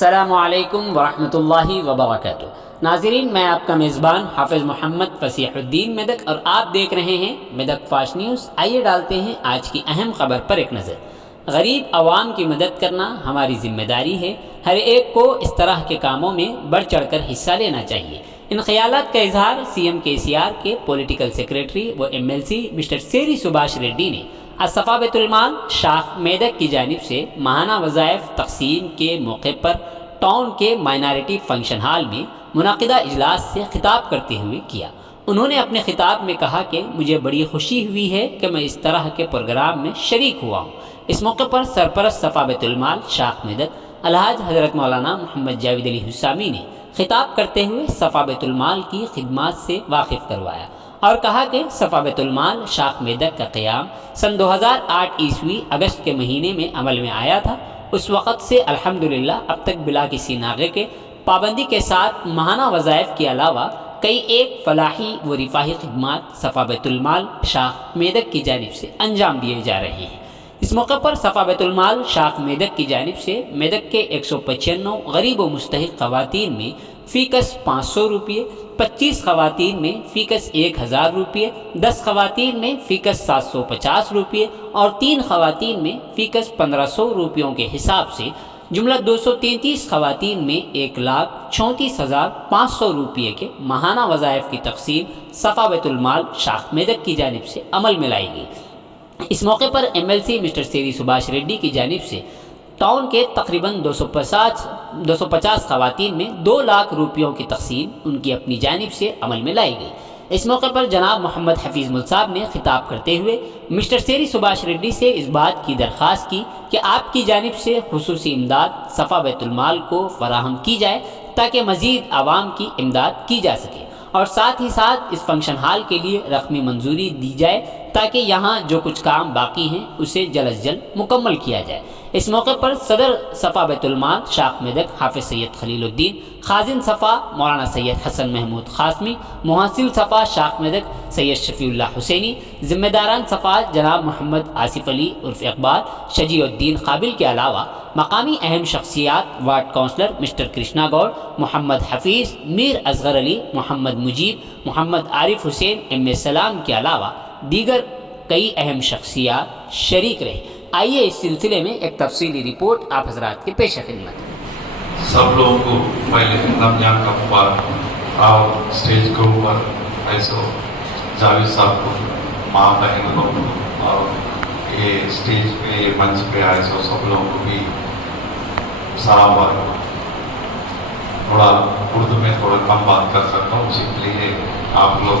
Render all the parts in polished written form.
السلام علیکم ورحمۃ اللہ وبرکاتہ۔ ناظرین، میں آپ کا میزبان حافظ محمد فصیح الدین میدک اور آپ دیکھ رہے ہیں میدک فاسٹ نیوز۔ آئیے ڈالتے ہیں آج کی اہم خبر پر ایک نظر۔ غریب عوام کی مدد کرنا ہماری ذمہ داری ہے۔ ہر ایک کو اس طرح کے کاموں میں بڑھ چڑھ کر حصہ لینا چاہیے۔ ان خیالات کا اظہار سی ایم KCR کے پولیٹیکل سیکریٹری و MLC مسٹر سیری سبھاش ریڈی نے صفا بیت المال شاخ میدک کی جانب سے ماہانہ وظائف تقسیم کے موقع پر ٹاؤن کے مائنارٹی فنکشن ہال میں منعقدہ اجلاس سے خطاب کرتے ہوئے کیا۔ انہوں نے اپنے خطاب میں کہا کہ مجھے بڑی خوشی ہوئی ہے کہ میں اس طرح کے پروگرام میں شریک ہوا ہوں۔ اس موقع پر سرپرست صفا بیت المال شاخ میدک الحاج حضرت مولانا محمد جاوید علی حسامی نے خطاب کرتے ہوئے صفا بیت المال کی خدمات سے واقف کروایا اور کہا کہ صفا بیت المال شاخ میدک کا قیام سن 2008 عیسوی اگست کے مہینے میں عمل میں آیا تھا۔ اس وقت سے الحمدللہ اب تک بلا کسی ناغے کے پابندی کے ساتھ ماہانہ وظائف کے علاوہ کئی ایک فلاحی و رفاہی خدمات صفا بیت المال شاخ میدک کی جانب سے انجام دیے جا رہے ہیں۔ اس موقع پر صفا بیت المال شاخ میدک کی جانب سے میدک کے 195 غریب و مستحق خواتین میں فی کس 500 روپے، 25 خواتین میں فی کس 1000 روپے، 10 خواتین میں فی کس 750 روپے اور 3 خواتین میں فی کس 1500 روپیوں کے حساب سے جملہ 233 خواتین میں 1,34,500 روپے کے ماہانہ وظائف کی تقسیم صفا بیت المال شاخ میدک کی جانب سے عمل میں لائی گئی۔ اس موقع پر MLC مسٹر سیری سبھاش ریڈی کی جانب سے ٹاؤن کے تقریباً 250 خواتین میں 2 لاکھ روپیوں کی تقسیم ان کی اپنی جانب سے عمل میں لائی گئی۔ اس موقع پر جناب محمد حفیظ مل صاحب نے خطاب کرتے ہوئے مسٹر سیری سبھاش ریڈی سے اس بات کی درخواست کی کہ آپ کی جانب سے خصوصی امداد صفا بیت المال کو فراہم کی جائے تاکہ مزید عوام کی امداد کی جا سکے اور ساتھ ہی ساتھ اس فنکشن ہال کے لیے رقمی منظوری دی جائے تاکہ یہاں جو کچھ کام باقی ہیں اسے جلد از جلد مکمل کیا جائے۔ اس موقع پر صدر صفا بیت المال شاخ میدک حافظ سید خلیل الدین، خازن صفا مولانا سید حسن محمود قاسمی، محصل صفا شاخ میدک سید شفیع اللہ حسینی، ذمہ داران صفا جناب محمد آصف علی عرف اقبال، شجیع الدین قابل کے علاوہ مقامی اہم شخصیات وارڈ کونسلر مسٹر کرشنا گوڑ، محمد حفیظ، میر اصغر علی، محمد مجیب، محمد عارف حسین ام سلام کے علاوہ دیگر کئی اہم شخصیات شریک رہے۔ آئیے اس سلسلے میں ایک تفصیلی رپورٹ آپ حضرات کے پیش خدمت۔ سب لوگوں کو پہلے رمضان کا مبارک اور اسٹیج کے اوپر ایسو جاوید صاحب کو، ماں بہن کو اور یہ اسٹیج پہ منچ پہ آئے سو سب لوگوں کو بھی سلام علیکم۔ تھوڑا اردو میں تھوڑا کم بات کر سکتا ہوں، اسی کے لیے آپ لوگ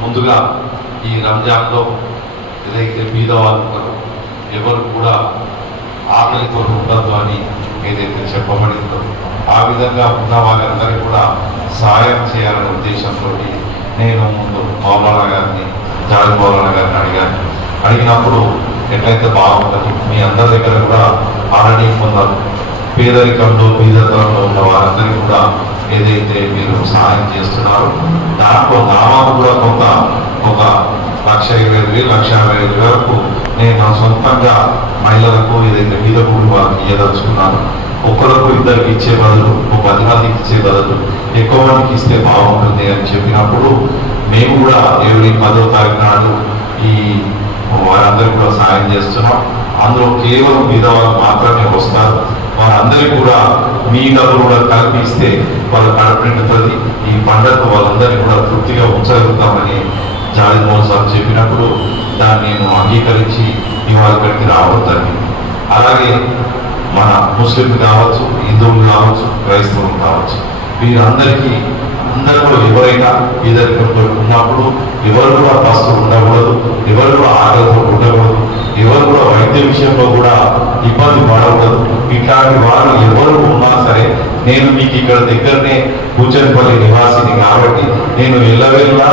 ముందుగా ఈ రంజాన్లో ఏదైతే బీదవాళ్ళు ఉంటారో ఎవరు కూడా ఆకలితో ఉండద్దు అని ఏదైతే చెప్పబడిందో ఆ విధంగా ఉన్న వాళ్ళందరికీ కూడా సహాయం చేయాలనే ఉద్దేశంతో నేను ముందు మౌలానా గారిని, జాలి మౌలానా గారిని అడిగినప్పుడు ఎట్లయితే బాగుంటుంది, మీ అందరి దగ్గర కూడా ఆల్రెడీ కొంత పేదరికంలో బీదతనంలో ఉన్న వారందరికీ కూడా ఏదైతే మీరు సహాయం చేస్తున్నారో దాంట్లో నామాలు కూడా కొంత ఒక 1,20,000 1,50,000 వరకు నేను నా సొంతంగా మహిళలకు ఏదైతే బీద కుటుంబాలకు ఇవ్వదలుచుకున్నాను। ఒక్కరికి ఇద్దరికి ఇచ్చే బదులు, ఒక 10 మందికి ఇచ్చే బదులు ఎక్కువ మందికి ఇస్తే బాగుంటుంది అని చెప్పినప్పుడు మేము కూడా ఎవరి 10వ తారీఖు నాడు ఈ వారందరికీ కూడా సహాయం చేస్తున్నాం। అందులో కేవలం బీదవాళ్ళు మాత్రమే వస్తారు, వారందరికీ కూడా మీ డబ్బులు కూడా కల్పిస్తే వాళ్ళ కడుపు నిండుతుంది, ఈ పండుగ వాళ్ళందరినీ కూడా తృప్తిగా ఉంచగలుగుతామని జావేద్ మౌలానా సాబ్ చెప్పినప్పుడు దాన్ని నేను అంగీకరించి ఇవాళ ఇక్కడికి రావడం జరిగింది। అలాగే మన ముస్లింలు కావచ్చు, హిందువులు కావచ్చు, క్రైస్తవులు కావచ్చు, వీరందరికీ అందరిలో ఎవరైనా పేదరికంతో ఉన్నప్పుడు ఎవరు కూడా పస్తు ఉండకూడదు, ఎవరు కూడా ఆకలితో ఉండకూడదు, ఎవరు కూడా వైద్య విషయంలో కూడా ఇబ్బంది పడకూడదు। ఇట్లాంటి వారు ఎవరు ఉన్నా సరే నేను మీకు ఇక్కడ దగ్గరనే కూచన్పల్లి నివాసిని కాబట్టి నేను ఎల్లవేళలా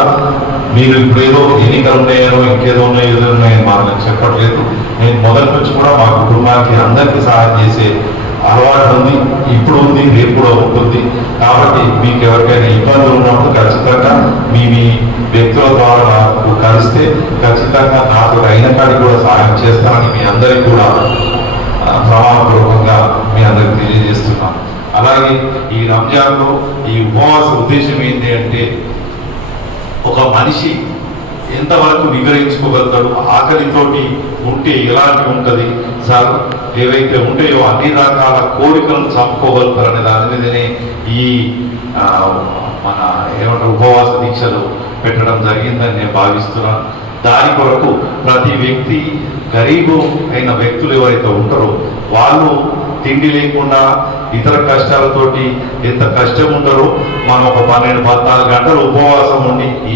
మీరు ఇప్పుడేదో ఎన్నికలు ఉన్నాయో ఇంకేదో ఉన్నాయని మాకు చెప్పట్లేదు। నేను మొదటి నుంచి కూడా మా కుటుంబానికి అందరికీ సహాయం చేసే అలవాటు ఉంది, ఇప్పుడు ఉంది, రేపు కూడా ఉంటుంది. కాబట్టి మీకు ఎవరికైనా ఇబ్బందులు ఉన్నప్పుడు ఖచ్చితంగా మీ వ్యక్తుల ద్వారా నాకు కలిస్తే ఖచ్చితంగా నాకు అయిన కాడికి కూడా సహాయం చేస్తానని మీ అందరికీ కూడా ప్రమాణపూర్వకంగా మీ అందరికి తెలియజేస్తున్నాను. అలాగే ఈ రంజాన్లో ఈ ఉపవాస ఉద్దేశం ఏంటి అంటే, ఒక మనిషి ఎంతవరకు నిగ్రహించుకోగలుగుతాడు, ఆకలితోటి ఉంటే ఎలాంటి ఉంటుంది సార్, ఏవైతే ఉంటాయో అన్ని రకాల కోరికలను చంపుకోగలుగుతారు అనే దాని మీదనే ఈ మన ఏమంటారు ఉపవాస దీక్షలు పెట్టడం జరిగిందని నేను భావిస్తున్నాను. దాని కొరకు ప్రతి వ్యక్తి, గరీబు అయిన వ్యక్తులు ఎవరైతే ఉంటారో వాళ్ళు తిండి లేకుండా ఇతర కష్టాలతోటి ఎంత కష్టం ఉంటారో మనం ఒక 12-14 గంటలు ఉపవాసం ఉండి ఈ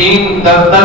10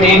3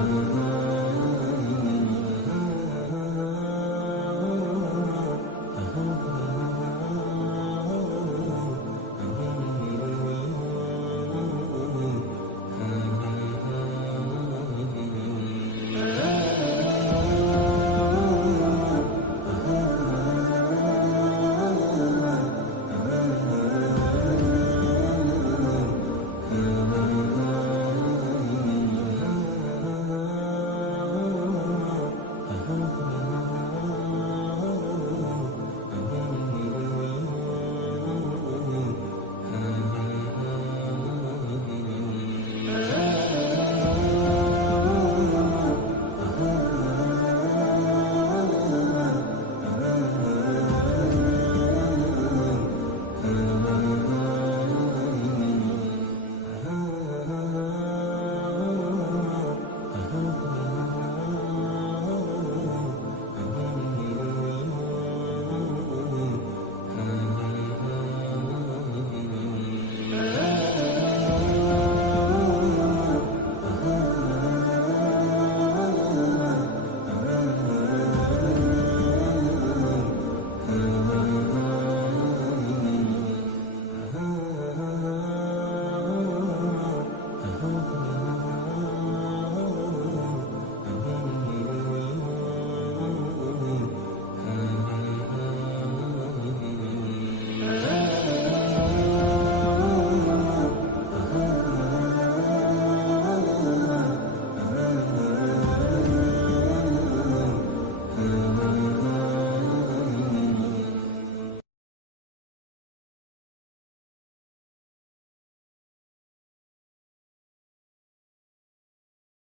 Oh